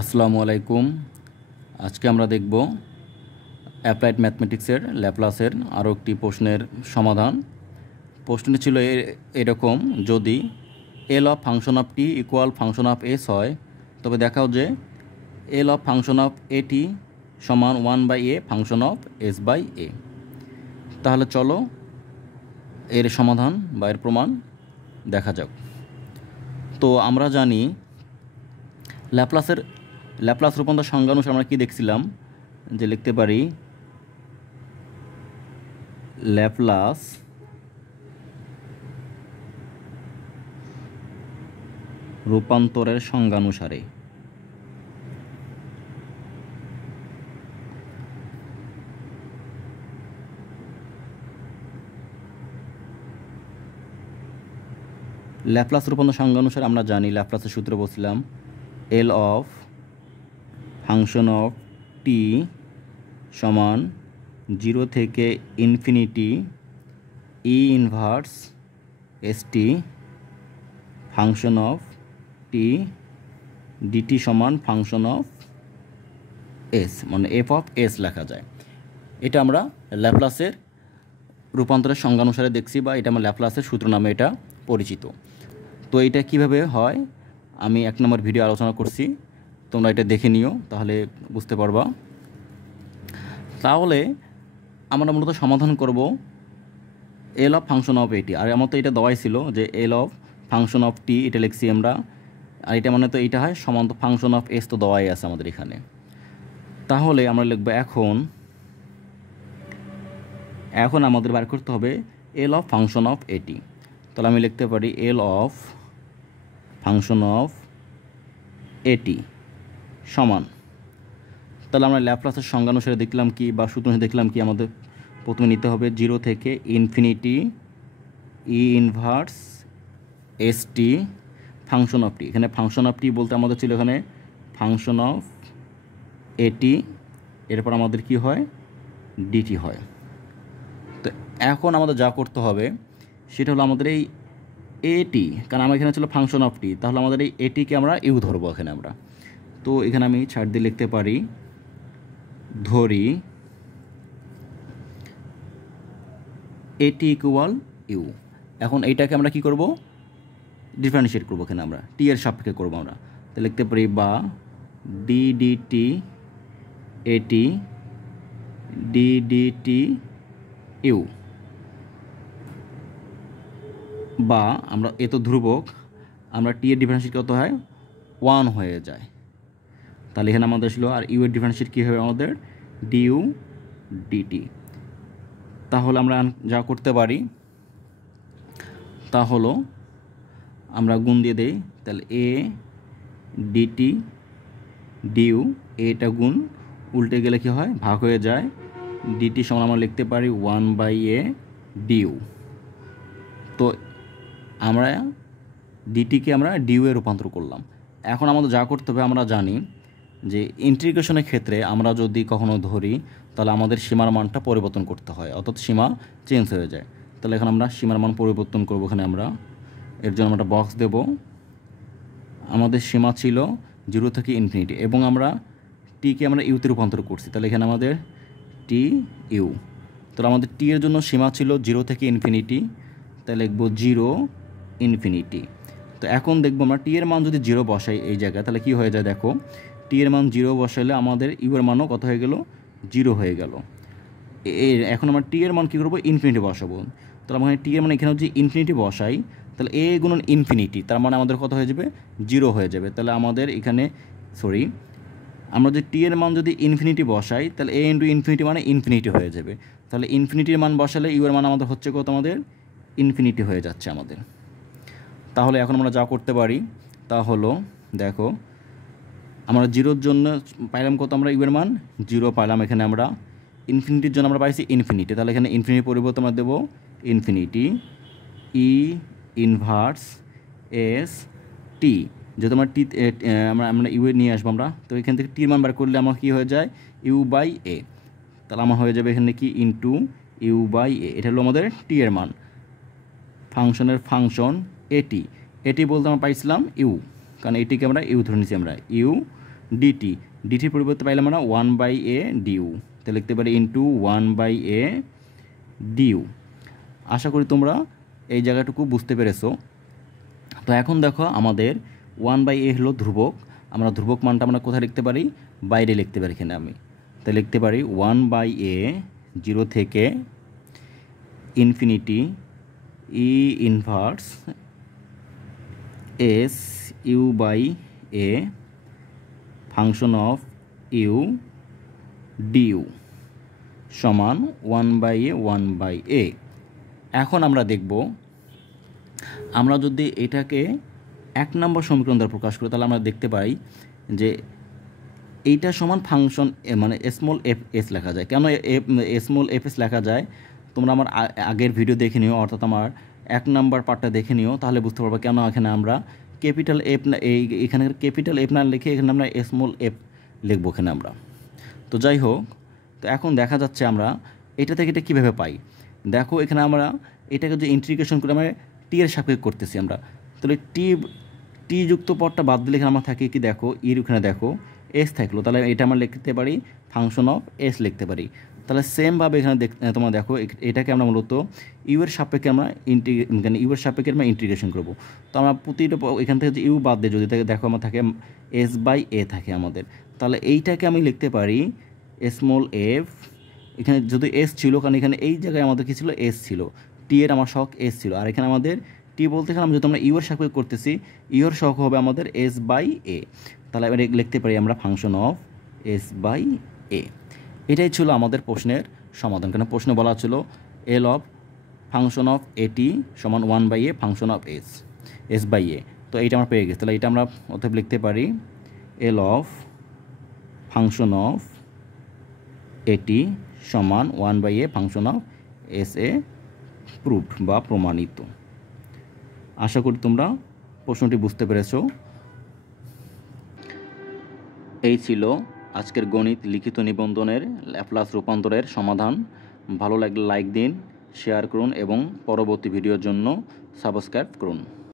আসসালামু আলাইকুম। আজকে আমরা দেখব অ্যাপ্লাইড ম্যাথমেটিক্সের ল্যাপ্লাসের আরও একটি প্রশ্নের সমাধান। প্রশ্নটি ছিল এরকম: যদি L of function of T equal function of S হয়, তবে দেখাও যে L of function of A T সমান 1/a function of S by A. তাহলে চলো এর সমাধান বা এর প্রমাণ দেখা যাক। তো আমরা জানি ল্যাপ্লাস রূপান্তর সংজ্ঞা অনুসারে আমরা কি দেখছিলাম, যে লিখতে পারি ল্যাপ্লাস রূপান্তরের সংজ্ঞা অনুসারে আমরা জানি ল্যাপ্লাসের সূত্র বলছিলাম L of function of T সমান 0 থেকে infinity E inverse S T function of T DT সমান ফাংশন অফ এস, মানে এফ অফ এস লেখা যায়। এটা আমরা ল্যাপ্লাসের রূপান্তরের সংজ্ঞা অনুসারে দেখছি, বা এটা আমরা ল্যাপ্লাসের সূত্র নামে এটা পরিচিত। তো এটা কিভাবে হয় আমি 1 নম্বর ভিডিও আলোচনা করছি, তোমরা এটা দেখে নিও, তাহলে বুঝতে পারবা। তাহলে আমরা মূলত সমাধান করব এল অফ ফাংশন অফ এটি। আর আমার তো এটা দেওয়াই ছিল যে এল অফ ফাংশন অফ টি, এটা লিখছি আমরা। আর এটা মানে তো এইটা হয় সমান তো ফাংশন অফ এস, তো দেওয়াই আছে আমাদের এখানে। তাহলে আমরা লিখব এখন আমাদের বার করতে হবে এল অফ ফাংশন অফ এটি। তাহলে আমি লিখতে পারি এল অফ ফাংশন অফ এটি সমান, তাহলে আমরা ল্যাপ্লাসের সংজ্ঞা অনুসারে দেখলাম কি, বা সূত্র অনুসারে দেখলাম কি, আমাদের প্রথমে নিতে হবে 0 থেকে infinity E inverse S T function of T. এখানে ফাংশন অফ টি বলতে আমাদের ছিল এখানে ফাংশন অফ এটি, এরপর আমাদের কি হয় ডিটি হয়। তো এখন আমাদের যা করতে হবে সেটা হলো আমাদের এই এটি, কারণ আমার এখানে ছিল ফাংশন অফ টি, তাহলে আমাদের এই এটিকে আমরা ইউ ধরবো এখানে আমরা। তো এখানে আমি ছাড় দিয়ে লিখতে পারি ধরি এটি ইকুয়াল ইউ। এখন এইটাকে আমরা কি করব, ডিফারেন্সিয়েট করবো, এখানে আমরা টি এর সাপেক্ষে করবো আমরা। তো লিখতে পারি বা ডি ডিটি এটি ডি ডিটি ইউ, বা আমরা এত ধ্রুবক, আমরা টি এর ডিফারেন্সিয়েট কত হয় 1 হয়ে যায়। তাহলে এখানে আমাদের ছিল আর ইউ এর ডিফারেন্সিয়েট কী হবে আমাদের ডিউ ডিটি। তাহলে আমরা যা করতে পারি তা হলো আমরা গুণ দিয়ে দেই, তাহলে এ ডিটি ডিউ, এটা গুণ উল্টে গেলে কি হয় ভাগ হয়ে যায়, ডিটি সমান আমরা লিখতে পারি 1/a ডিউ। তো আমরা ডিটিকে আমরা ডিউ এ রূপান্তর করলাম। এখন আমাদের যা করতে হবে, আমরা জানি যে ইন্টিগ্রেশনের ক্ষেত্রে আমরা যদি কখনো ধরি তাহলে আমাদের সীমার মানটা পরিবর্তন করতে হয়, অর্থাৎ সীমা চেঞ্জ হয়ে যায়। তাহলে এখন আমরা সীমার মান পরিবর্তন করব। এখানে আমরা এর জন্য আমরা একটা বক্স দেব। আমাদের সীমা ছিল 0 থেকে ইনফিনিটি, এবং আমরা টিকে আমরা ইউতে রূপান্তর করছি। তাহলে এখানে আমাদের টি ইউ, তাহলে আমাদের টি এর জন্য সীমা ছিল 0 থেকে ইনফিনিটি, তাহলে লিখব 0 ইনফিনিটি। তো এখন দেখবো আমরা টি এর মান যদি 0 বসাই এই জায়গায়, তাহলে কি হয়ে যায় দেখো, টি এর মান 0 বসাইলে আমাদের ইউ এর মানও কত হয়ে গেল 0 হয়ে গেল। এখন আমরা টি এর মান কী করবো ইনফিনিটি বসাবো। তাহলে আমরা টি এর মান এখানে যদি ইনফিনিটি বসাই, তাহলে এ গুণন ইনফিনিটি, তার মানে আমাদের কত হয়ে যাবে 0 হয়ে যাবে। তাহলে আমাদের এখানে আমরা যদি টি এর মান যদি ইনফিনিটি বসাই, তাহলে এ ইন্টু ইনফিনিটি মানে ইনফিনিটি হয়ে যাবে। তাহলে ইনফিনিটির মান বসালে ইউ এর মান আমাদের হচ্ছে কত, আমাদের ইনফিনিটি হয়ে যাচ্ছে আমাদের। তাহলে এখন আমরা যা করতে পারি তা হলো, দেখো আমরা 0-র জন্য পাইলাম কত, আমরা ইউ এর মান 0 পাইলাম। এখানে আমরা ইনফিনিটির জন্য আমরা পাইছি ইনফিনিটি, তাহলে এখানে ইনফিনিটির পরিবর্তে আমরা দেবো ইনফিনিটি ই ইনভার্স এস টি। যেহেতু আমরা টি আমরা ইউ এ নিয়ে আসবো আমরা, তো এখান থেকে টির মান বার করলে আমার কী হয়ে যায় ইউ বাই এ। তাহলে আমার হয়ে যাবে এখানে কি ইন্টু ইউ বাই এ, এটা হলো আমাদের টি এর মান। ফাংশনের এটি বলতে আমরা পাইছিলাম ইউ, কারণ এটিকে আমরা ইউ ধরে নিচ্ছি আমরা ইউ ডিটি, ডিটির পরিবর্তে পাইলাম আমরা 1/a ডিউ, তো লিখতে পারি ইন্টু 1/a ডিউ। আশা করি তোমরা এই জায়গাটুকু বুঝতে পেরেছো। তো এখন দেখো আমাদের 1/a হলো ধ্রুবক, আমরা ধ্রুবক মানটা আমরা কোথায় লিখতে পারি, বাইরে লিখতে পারি এখানে আমি, তাই লিখতে পারি 1/a 0 থেকে infinity E inverse S U by A function of U DU সমান 1/a 1/a। এখন আমরা দেখব, আমরা যদি এটাকে 1 নম্বর সমীকরণ দ্বারা প্রকাশ করি তাহলে আমরা দেখতে পাই যে এইটা সমান ফাংশন মানে স্মল এফ এস লেখা যায়। কেন স্মল এফ এস লেখা যায় তোমরা আমার আগের ভিডিও দেখে নিও, অর্থাৎ আমার 1 নম্বর পার্টটা দেখে নিও, তাহলে বুঝতে পারবে কেন এখানে আমরা ক্যাপিটাল এফ না এখানে ক্যাপিটাল এফ না লিখে এখানে আমরা স্মল এফ লিখবো এখানে আমরা। তো যাই হোক, তো এখন দেখা যাচ্ছে আমরা এটা থেকে এটা কীভাবে পাই। দেখো এখানে আমরা এটাকে যে ইন্টিগ্রেশন করে আমরা টি এর সাপেক্ষে করতেছি আমরা, তাহলে টি যুক্ত পদটা বাদ দিলে এখানে আমার থাকে কি, দেখো ইর ওখানে দেখো এস থাকলো, তাহলে এটা আমরা লিখতে পারি ফাংশন অফ এস লিখতে পারি। তাহলে সেমভাবে এখানে তোমরা দেখো এটাকে আমরা মূলত ইউ এর সাপেক্ষে আমরা ইউ এর সাপেক্ষে আমরা ইন্টিগ্রেশন করবো। তো আমরা প্রতিটা এখান থেকে যে ইউ বাদ দিয়ে যদি দেখো আমার থাকে s/a থাকে আমাদের, তাহলে এইটাকে আমি লিখতে পারি স্মল এফ, এখানে যদি এস ছিল কারণ এখানে এই জায়গায় আমাদের কী ছিল, এস ছিল, টি এর আমার শখ এস ছিল, আর এখানে আমাদের টি বলতে গেলে যেহেতু আমরা ইউ এর সাপেক্ষে করতেছি ইউ এর শখ হবে আমাদের s/a, তাহলে এবার লিখতে পারি আমরা ফাংশন অফ s/a। এটাই ছিল আমাদের প্রশ্নের সমাধান, কারণ প্রশ্নে বলা ছিল এল অফ ফাংশন অফ এটি সমান 1/a ফাংশন অফ s/a। তো এইটা আমরা পেয়ে গেছি, তাহলে এটা আমরা অতএব লিখতে পারি এল অফ ফাংশন অফ এটি সমান 1/a function of s/a proved বা প্রমাণিত। আশা করি তোমরা প্রশ্নটি বুঝতে পেরেছো। এই ছিল আজকের গণিত লিখিত নিবন্ধনের ল্যাপ্লাস রূপান্তরের সমাধান। ভালো লাগলে লাইক দিন, শেয়ার করুন এবং পরবর্তী ভিডিওর জন্য সাবস্ক্রাইব করুন।